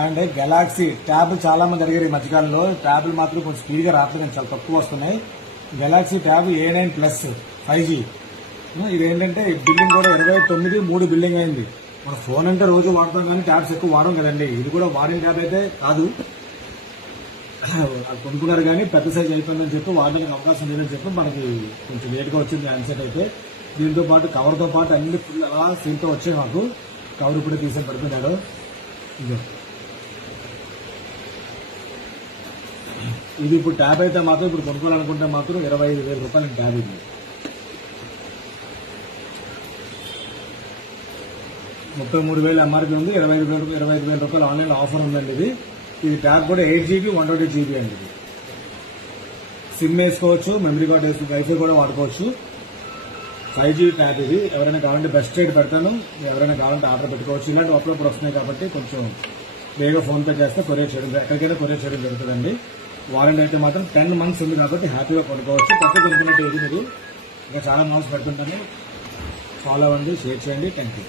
And Galaxy ట్యాబ్లు చాలా మంది అడిగారు ఈ మధ్యకాలంలో. ట్యాబ్లు మాత్రం కొంచెం స్పీడ్గా రావట్లేదు కానీ చాలా తక్కువ వస్తున్నాయి. Galaxy tab A9 plus 5G. ఇదేంటంటే బిల్లింగ్ కూడా 29 బిల్లింగ్ అయింది. మన ఫోన్ అంటే రోజు వాడతాం కానీ ట్యాబ్స్ ఎక్కువ వాడడం కదండి. ఇది కూడా వాడిన ట్యాబ్ అయితే కాదు. కొనుక్కున్నారు కానీ పెద్ద సైజ్ అయిపోయిందని చెప్పి వాడడానికి అవకాశం లేదని చెప్పి మనకి కొంచెం లేట్గా వచ్చింది హ్యాండ్సెట్ అయితే. దీంతో పాటు కవర్తో పాటు అన్ని ఫుల్ అలా సీల్తో వచ్చాయి. మాకు కవర్ ఇప్పుడే తీసి పడుతున్నాడు. ఇది ఇప్పుడు ట్యాబ్ అయితే మాత్రం ఇప్పుడు కొనుక్కోవాలనుకుంటే మాత్రం 25,000 రూపాయలు ట్యాబ్. ఇది 33,000 ఎంఆర్పీ ఉంది. 25,000 రూపాయలు ఆన్లైన్ ఆఫర్ ఉందండి. ఇది ట్యాబ్ కూడా 8GB 128GB అండి. ఇది సిమ్ వేసుకోవచ్చు, మెమరీ కార్డ్ వేసుకోవచ్చు, వైఫై కూడా వాడుకోవచ్చు. 5G ట్యాబ్ ఇది. ఎవరైనా కావాలంటే బెస్ట్ రేట్ పెడతాను, ఎవరైనా కావాలంటే ఆర్డర్ పెట్టుకోవచ్చు. ఇలాంటి అప్పుడప్పుడు వస్తున్నాయి కాబట్టి కొంచెం వేగా ఫోన్ పే చేస్తే కొరియర్ చేయడం, ఎక్కడికైనా కొరియర్ చేయడం జరుగుతుందండి. వారంటీ అయితే మాత్రం 10 months ఉంది కాబట్టి హ్యాపీగా కొనుక్కోవచ్చు. కొత్తగా కొనుక్కున్నట్టు ఇది మీరు ఇంకా చాలా మోడల్స్ పెడుతుంటాను. ఫాలో అవ్వండి, షేర్ చేయండి. Thank you.